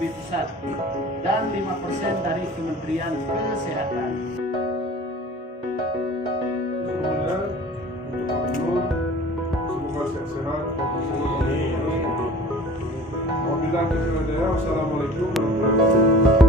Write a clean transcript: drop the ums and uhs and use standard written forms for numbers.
PBB Pusat dan 5% dari Kementerian Kesehatan. Semoga untuk Pak Gubernur, semoga sehat-sehat. Wabillahi taufiq wal hidayah. Wassalamualaikum warahmatullahi wabarakatuh.